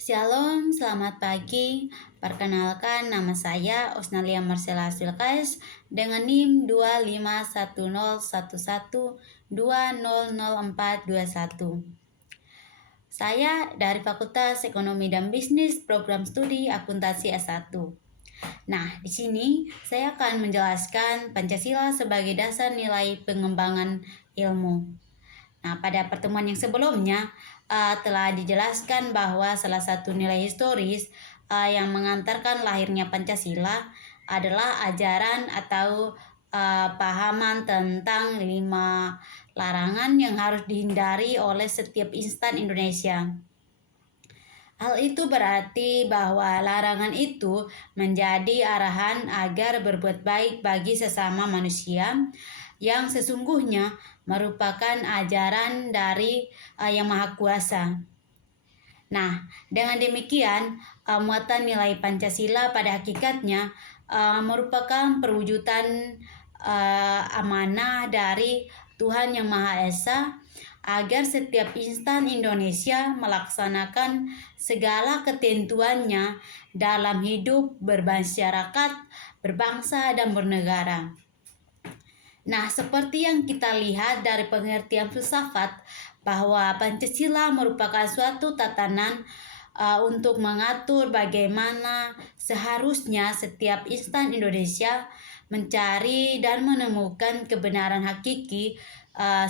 Shalom, selamat pagi. Perkenalkan, nama saya Osnalia Marcella Silkais dengan NIM 2510112000421. Saya dari Fakultas Ekonomi dan Bisnis Program Studi Akuntansi S1. Nah, di sini saya akan menjelaskan Pancasila sebagai dasar nilai pengembangan ilmu. Nah, pada pertemuan yang sebelumnya telah dijelaskan bahwa salah satu nilai historis yang mengantarkan lahirnya Pancasila adalah ajaran atau pahaman tentang 5 larangan yang harus dihindari oleh setiap insan Indonesia. Hal itu berarti bahwa larangan itu menjadi arahan agar berbuat baik bagi sesama manusia yang sesungguhnya merupakan ajaran dari Yang Maha Kuasa. Nah, dengan demikian muatan nilai Pancasila pada hakikatnya merupakan perwujudan amanah dari Tuhan Yang Maha Esa agar setiap insan Indonesia melaksanakan segala ketentuannya dalam hidup bermasyarakat, berbangsa, dan bernegara. Nah, seperti yang kita lihat dari pengertian filsafat bahwa Pancasila merupakan suatu tatanan untuk mengatur bagaimana seharusnya setiap insan Indonesia mencari dan menemukan kebenaran hakiki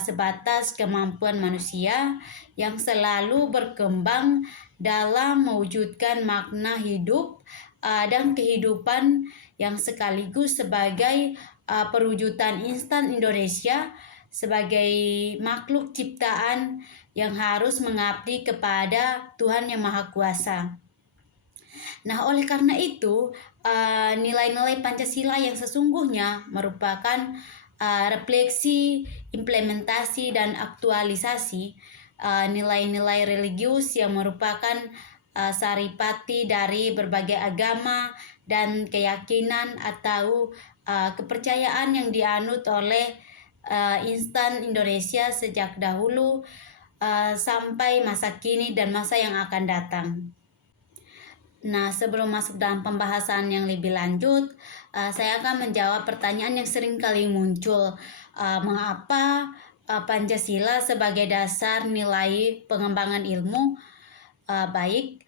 sebatas kemampuan manusia yang selalu berkembang dalam mewujudkan makna hidup dan kehidupan yang sekaligus sebagai perwujudan insan Indonesia sebagai makhluk ciptaan yang harus mengabdi kepada Tuhan Yang Maha Kuasa. Nah, oleh karena itu, nilai-nilai Pancasila yang sesungguhnya merupakan refleksi, implementasi, dan aktualisasi nilai-nilai religius yang merupakan saripati dari berbagai agama dan keyakinan atau kepercayaan yang dianut oleh insan Indonesia sejak dahulu sampai masa kini dan masa yang akan datang. Nah, sebelum masuk dalam pembahasan yang lebih lanjut, saya akan menjawab pertanyaan yang sering kali muncul. Mengapa Pancasila sebagai dasar nilai pengembangan ilmu? Baik,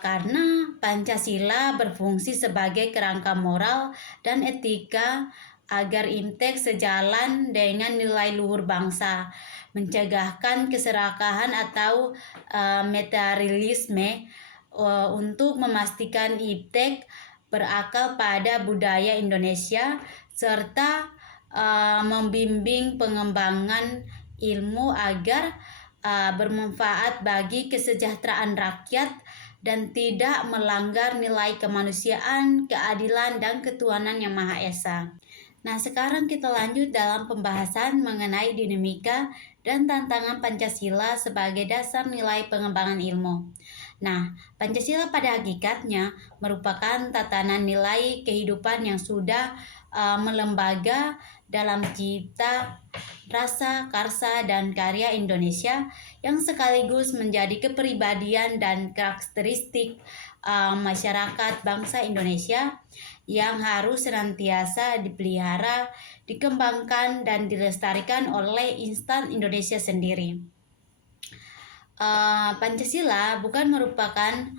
karena Pancasila berfungsi sebagai kerangka moral dan etika agar inteks sejalan dengan nilai luhur bangsa, mencegahkan keserakahan atau materialisme, untuk memastikan iptek berakal pada budaya Indonesia serta membimbing pengembangan ilmu agar bermanfaat bagi kesejahteraan rakyat dan tidak melanggar nilai kemanusiaan, keadilan, dan ketuhanan Yang Maha Esa. Nah, sekarang kita lanjut dalam pembahasan mengenai dinamika dan tantangan Pancasila sebagai dasar nilai pengembangan ilmu. Nah, Pancasila pada hakikatnya merupakan tatanan nilai kehidupan yang sudah melembaga dalam cipta, rasa, karsa, dan karya Indonesia yang sekaligus menjadi kepribadian dan karakteristik masyarakat bangsa Indonesia yang harus senantiasa dipelihara, dikembangkan, dan dilestarikan oleh insan Indonesia sendiri. Pancasila bukan merupakan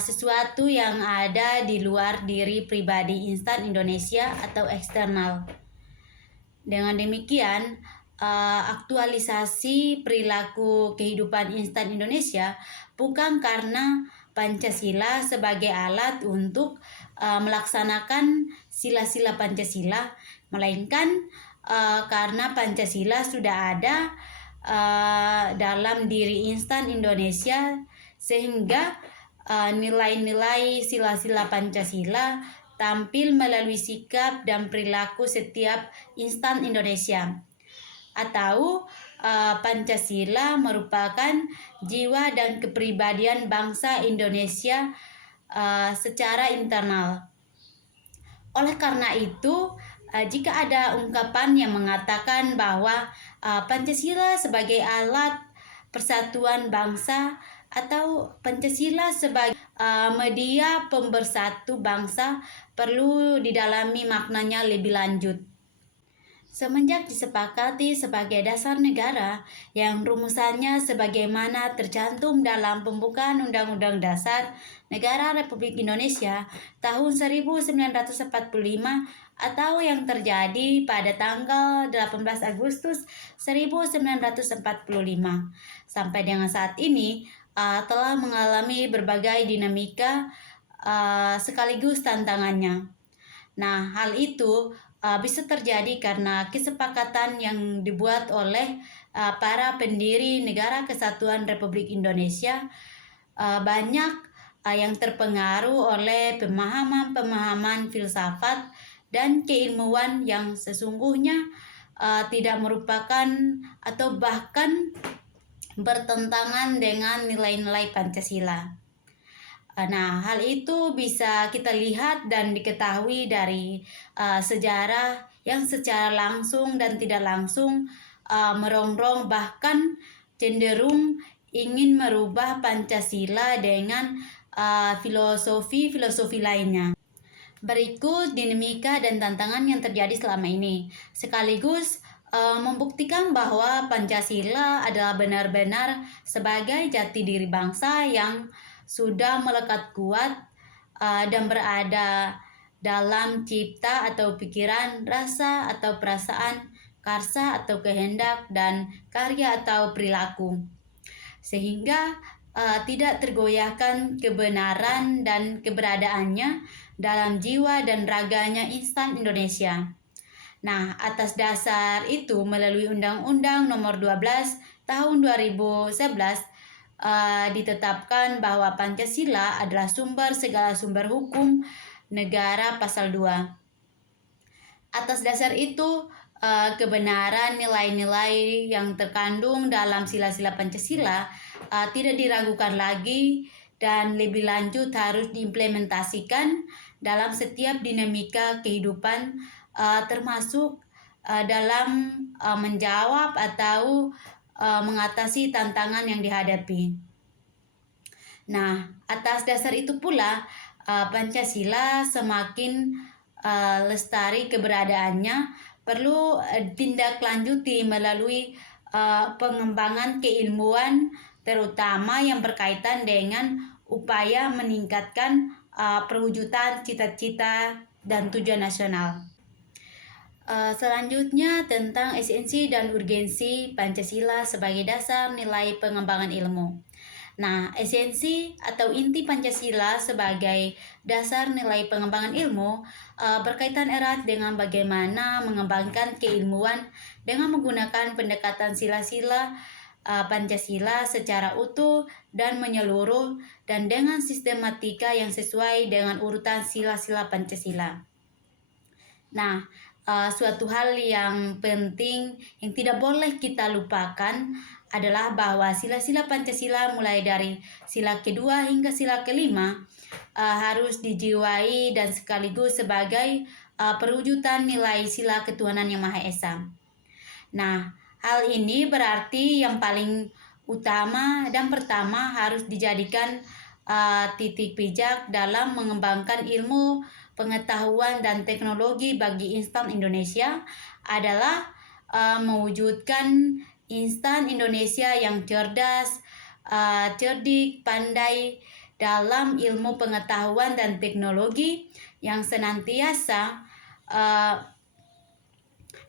sesuatu yang ada di luar diri pribadi insan Indonesia atau eksternal. Dengan demikian, aktualisasi perilaku kehidupan insan Indonesia bukan karena Pancasila sebagai alat untuk melaksanakan sila-sila Pancasila, melainkan karena Pancasila sudah ada dalam diri insan Indonesia sehingga nilai-nilai sila-sila Pancasila tampil melalui sikap dan perilaku setiap insan Indonesia. Atau Pancasila merupakan jiwa dan kepribadian bangsa Indonesia secara internal. Oleh karena itu, jika ada ungkapan yang mengatakan bahwa Pancasila sebagai alat persatuan bangsa atau Pancasila sebagai media pembersatu bangsa perlu didalami maknanya lebih lanjut. Semenjak disepakati sebagai dasar negara yang rumusannya sebagaimana tercantum dalam pembukaan Undang-Undang Dasar Negara Republik Indonesia tahun 1945 atau yang terjadi pada tanggal 18 Agustus 1945 sampai dengan saat ini telah mengalami berbagai dinamika sekaligus tantangannya. Nah, hal itu bisa terjadi karena kesepakatan yang dibuat oleh para pendiri Negara Kesatuan Republik Indonesia banyak yang terpengaruh oleh pemahaman-pemahaman filsafat dan keilmuan yang sesungguhnya tidak merupakan atau bahkan bertentangan dengan nilai-nilai Pancasila. Nah, hal itu bisa kita lihat dan diketahui dari sejarah yang secara langsung dan tidak langsung merongrong bahkan cenderung ingin merubah Pancasila dengan filosofi-filosofi lainnya. Berikut dinamika dan tantangan yang terjadi selama ini, sekaligus membuktikan bahwa Pancasila adalah benar-benar sebagai jati diri bangsa yang sudah melekat kuat dan berada dalam cipta atau pikiran, rasa atau perasaan, karsa atau kehendak, dan karya atau perilaku. Sehingga tidak tergoyahkan kebenaran dan keberadaannya dalam jiwa dan raganya insan Indonesia. Nah, atas dasar itu melalui Undang-Undang Nomor 12 Tahun 2011 ditetapkan bahwa Pancasila adalah sumber segala sumber hukum negara pasal 2. Atas dasar itu, kebenaran nilai-nilai yang terkandung dalam sila-sila Pancasila tidak diragukan lagi dan lebih lanjut harus diimplementasikan dalam setiap dinamika kehidupan termasuk dalam menjawab atau mengatasi tantangan yang dihadapi. Nah, atas dasar itu pula Pancasila semakin lestari keberadaannya perlu tindak lanjuti melalui pengembangan keilmuan terutama yang berkaitan dengan upaya meningkatkan perwujudan cita-cita dan tujuan nasional. Selanjutnya tentang esensi dan urgensi Pancasila sebagai dasar nilai pengembangan ilmu. Nah, esensi atau inti Pancasila sebagai dasar nilai pengembangan ilmu berkaitan erat dengan bagaimana mengembangkan keilmuan dengan menggunakan pendekatan sila-sila Pancasila secara utuh dan menyeluruh dan dengan sistematika yang sesuai dengan urutan sila-sila Pancasila. Nah, suatu hal yang penting yang tidak boleh kita lupakan adalah bahwa sila-sila Pancasila mulai dari sila kedua hingga sila kelima harus dijiwai dan sekaligus sebagai perwujudan nilai sila ketuhanan yang Maha Esa. Nah, hal ini berarti yang paling utama dan pertama harus dijadikan titik pijak dalam mengembangkan ilmu pengetahuan dan teknologi bagi insan Indonesia adalah mewujudkan insan Indonesia yang cerdas, cerdik, pandai dalam ilmu pengetahuan dan teknologi yang senantiasa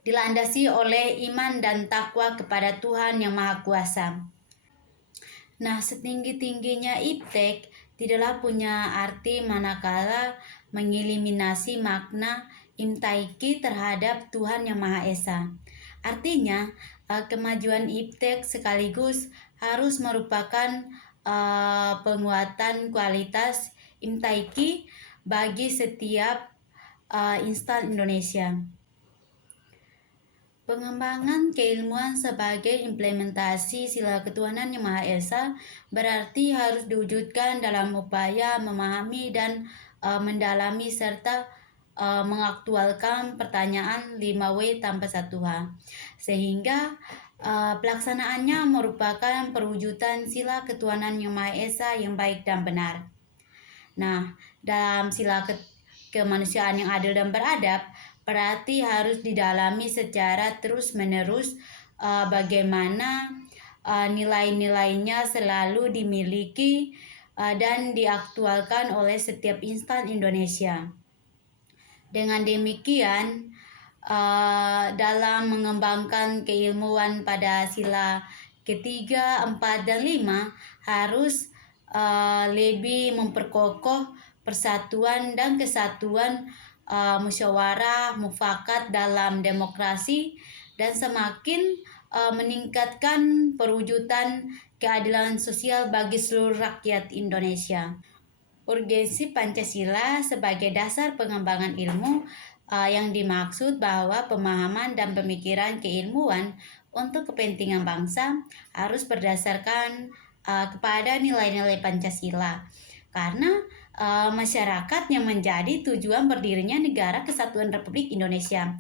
dilandasi oleh iman dan takwa kepada Tuhan Yang Maha Kuasa. Nah, setinggi-tingginya iptek tidaklah punya arti manakala mengeliminasi makna imtaiki terhadap Tuhan Yang Maha Esa. Artinya, kemajuan iptek sekaligus harus merupakan penguatan kualitas imtaiki bagi setiap insan Indonesia. Pengembangan keilmuan sebagai implementasi sila ketuhanan Yang Maha Esa berarti harus diwujudkan dalam upaya memahami dan mendalami serta mengaktualkan pertanyaan 5W tanpa 1H. Sehingga Pelaksanaannya merupakan perwujudan sila ketuhanan yang Maha Esa yang baik dan benar. Nah, dalam sila kemanusiaan yang adil dan beradab, berarti harus didalami secara terus-menerus bagaimana nilai-nilainya selalu dimiliki dan diaktualkan oleh setiap insan Indonesia. Dengan demikian, dalam mengembangkan keilmuan pada sila ketiga, 4, dan 5 harus lebih memperkokoh persatuan dan kesatuan, musyawarah mufakat dalam demokrasi, dan semakin meningkatkan perwujudan keadilan sosial bagi seluruh rakyat Indonesia. Urgensi Pancasila sebagai dasar pengembangan ilmu yang dimaksud bahwa pemahaman dan pemikiran keilmuan untuk kepentingan bangsa harus berdasarkan kepada nilai-nilai Pancasila, karena masyarakat yang menjadi tujuan berdirinya Negara Kesatuan Republik Indonesia.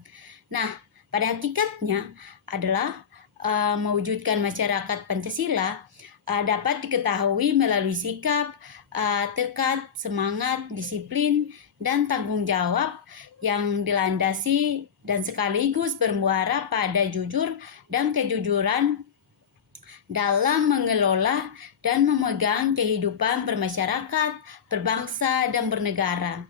Nah, pada hakikatnya adalah mewujudkan masyarakat Pancasila dapat diketahui melalui sikap, tekad, semangat, disiplin, dan tanggung jawab yang dilandasi dan sekaligus bermuara pada jujur dan kejujuran dalam mengelola dan memegang kehidupan bermasyarakat, berbangsa, dan bernegara.